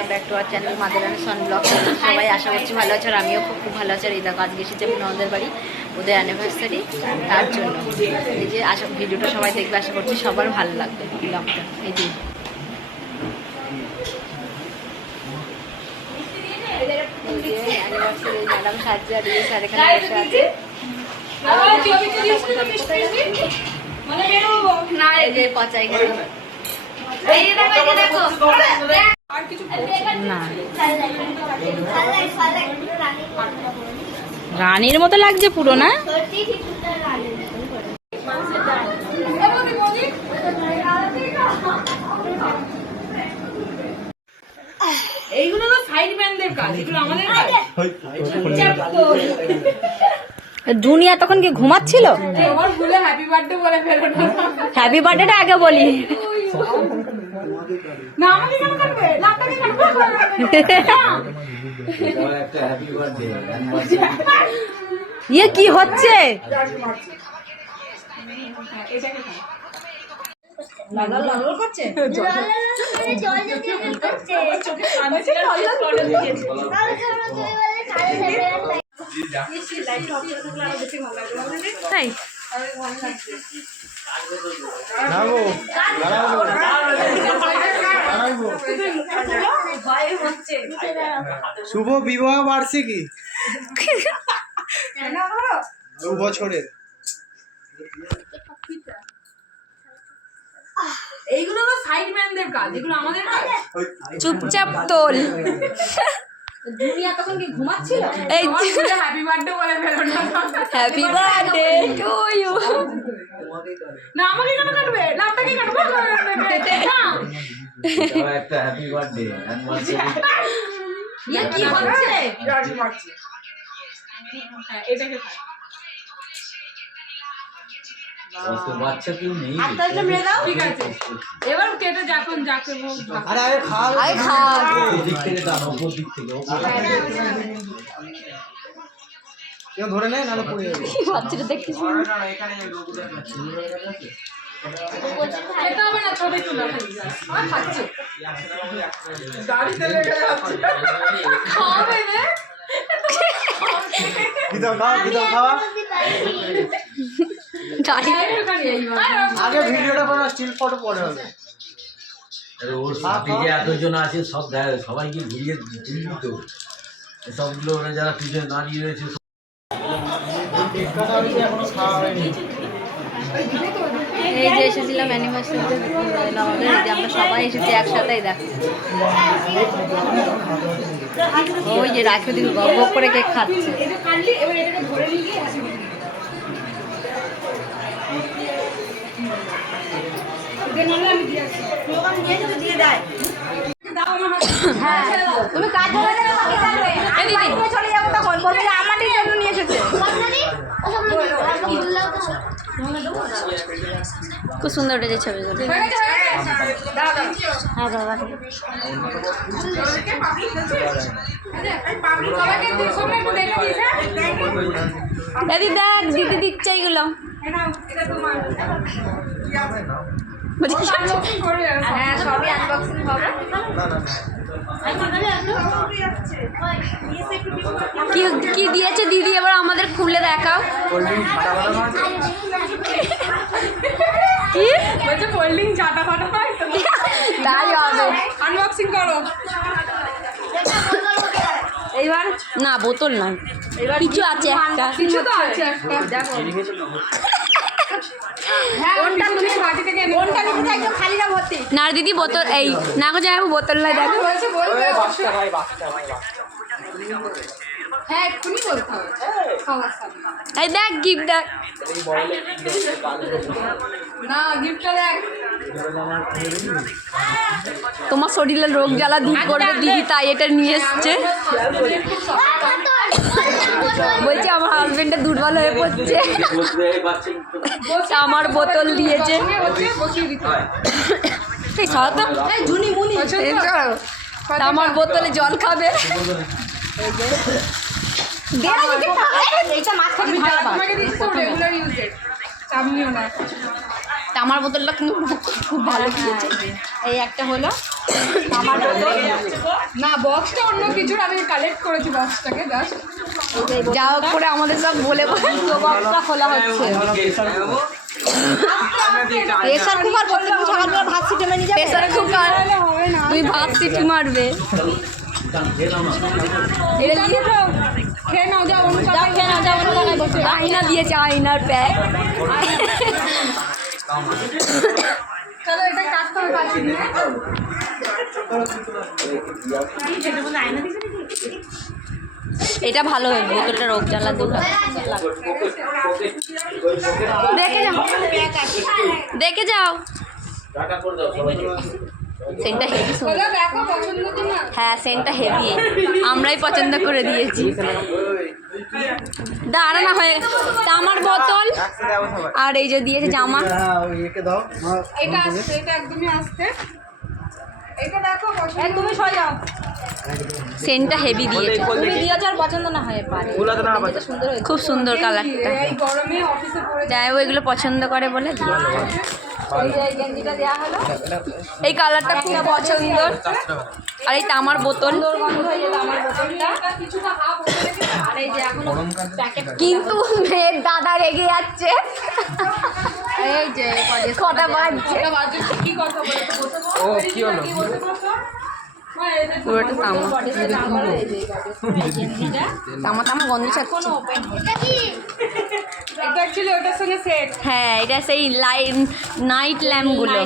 Welcome back to our channel mother and son vlog সবাই আশা করছি ভালো আছে আর আমিও খুব খুব ভালো আছি। আর এই দেখো আজকে এসেছে নন্দের বাড়ি ওদের অ্যানিভার্সারি তার জন্য। এই যে আশা ভিডিওটা সবাই দেখবে আশা করছি সবার ভালো লাগবে ব্লগটা এই যে। এই ম্যাডাম আর স্যার এখানে বসে আছে। এই যে পচা এখানে না রানীর মতো লাগছে পুরো না? এইগুলো তো সাইড ম্যানদের কাজ এগুলো আমাদের দুনিয়া তখন কি ঘুমাচ্ছিল? হ্যাপি বার্থডে বলে ফেলো হ্যাপি বার্থডেটা আগে বলি। না আমাকে কেন ইয়ে কি হচ্ছে লাগাল লাগাল করছে তাই শুভ বিবাহ বার্ষিকী। দু বছরের। এইগুলো তো সাইড ম্যানদের কাজ এগুলো আমাদের কাজ। চুপচাপ তোল। দুনিয়া তখন কি ঘুমাচ্ছিল? এই হ্যাপি বার্থডে বলে ফেলো না। হ্যাপি বার্থডে টু ইউ না আমাকে কেন কাটবে। না আপনাকে কাটবে না তোমার একটা হ্যাপি বার্থডে কি হচ্ছে? হ্যাঁ, এটাকে খাও বাচ্চা কেউ নেই ঠিক আছে। এবার কেটে যখন যাকে আরে আরে খা আয় খা দিক থেকে দাও ওপর দিক থেকে ওপর দিক থেকে। কেউ ধরে নেয় নাহলে পড়ে যাবে। বাচ্চাটা দেখতে খেতে হবে না ছবি তুলে আর খাচ্ছে। গাড়িতে লেগে যাচ্ছে খাবে রে দিদাও খাওয়া দিদাও খাওয়া আগে ভিডিওটা বানা স্টিল ফটো পরে হবে। ওর এতজন আছে সব দেখ সবাইকে ঘুরিয়ে দিবি তো? সবগুলো ওরা যারা পিছনে দাঁড়িয়ে রয়েছে এখনও খাওয়া হয়নি? এই যে এসেছিলাম আমাদের আমরা সবাই এসেছি একসাথেই দেখ। ওই যে রাখে দিল বক বক করে কেক খাচ্ছে। দাও আমার তুমি কাজ চলে যাব তখন। বলবে জন্য নিয়ে এসেছে। খুব সুন্দর উঠেছে ছবিগুলো হয়ে হয়ে। হ্যাঁ বাবা? দাদি দেখ দিদি দিচ্ছে এইগুলো। হ্যাঁ সবই আনবক্সিং হবে কি কি দিয়েছে দিদি? এবার আমাদের খুলে দেখাও। কোল্ড কি? বলছে drink চাটা ফাটা হয় তাই হবে। Unboxing করো। এইবার না বোতল নয়। কিছু আছে একটা। কিছু তো আছে একটা। হ্যাঁ, ভর্তি না দিদি বোতল এই না গো যাই বোতল ভাই বাচ্চা হ্যাঁ সামনে। এই দেখ গিফট দেখ। না তোমার শরীরে রোগ জ্বালা দূর করবে দিদি তাই এটা নিয়ে এসছে। বলছি আমার হাজবেন্ডে দুর্বল হয়ে পড়ছে। আমার বোতল দিয়েছে। আমার বোতলে জল খাবে। আমার বোতলটা কিন্তু খুব ভালো দিয়েছে এই একটা হলো আমার না বক্সটা অন্য কিছুর আমি কালেক্ট করেছি বক্সটাকে জাস্ট যা হোক করে আমাদের সব বলে বলে বক্সটা খোলা হচ্ছে। প্রেসার কুকার প্রত্যেকদিন সকালবেলা ভাত সিটে মেরে যাবে। প্রেসার কুকার তুই ভাত সিটি মারবে। আয়না দিয়েছে আয়নার প্যাক। চলো এটা কাটছি নিয়ে এটা ভালো হবে বোতলটা রোগ জ্বালা দুটো দেখে যাও। দেখে যাও। সেন্টটা হেভি হ্যাঁ সেন্টটা হেভি আমরাই পছন্দ করে দিয়েছি। দাঁড়া না হয়ে তামার বোতল। আর এই যে দিয়েছে জামা। এটা আসছে এটা একদমই আসছে। এটা পছন্দ তুমি সরে যাও। সেন্টটা হেভি দিয়েছে। তুমি দিয়েছ আর পছন্দ না হয়ে পারে। খুব সুন্দর কালারটা এই গরমে অফিসে পড়ে যাই এগুলো পছন্দ করে বলে এই গেঞ্জিটা দেওয়া হলো। এই কালারটা খুব পছন্দ। আর এই তামার বোতল। গন্ধ হয়ে যেত আমার বোতলটা। এটা কিছুটা হাফ হয়ে গেছে। আর এই যে এখন প্যাকেট কিন্তু মেয়ের দাদা রেগে যাচ্ছে। এই যে কটা বাজছে? কি কথা বলে তো বসে বসো। ও, কি হলো? কি বসে বসো? হ্যাঁ, পুরোটা তামা তামা তামা গন্ধ ছাড়ছে। এটা হ্যাঁ সেই লাইট নাইট ল্যাম্পগুলো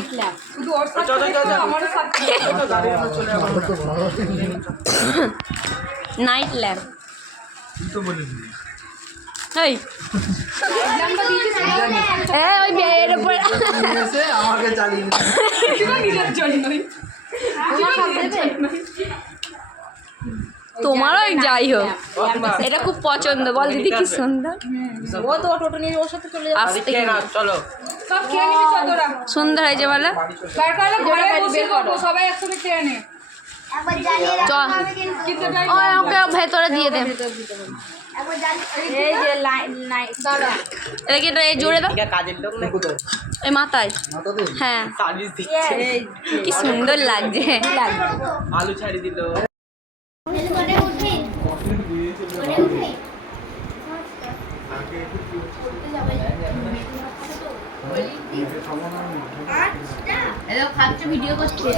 নাইট ল্যাম্প এই। ওই এর উপরে। আমাকে চালিয়ে তোমারও যাই হোক। এটা খুব পছন্দ। বল দিদি কি সুন্দর। ও তো টোটো নিয়ে ওর সাথে চলে। নাও, চলো সব খেয়ে নিবি চতরা সুন্দর হয়েছে বলে। সবাই একসাথে খেয়ে নে। চ কিন্তু টাইম ওই ওকে ভেতরে দিয়ে দে। এই যে লাইন লাইন দাঁড়া এদিকে এটা জোরে দাও। কাজের লোক না এই মাথায়। হ্যাঁ। সার্ভিস দিচ্ছে। কি সুন্দর লাগছে। আলু ছাড়ি দিল। ভিডিও করছে।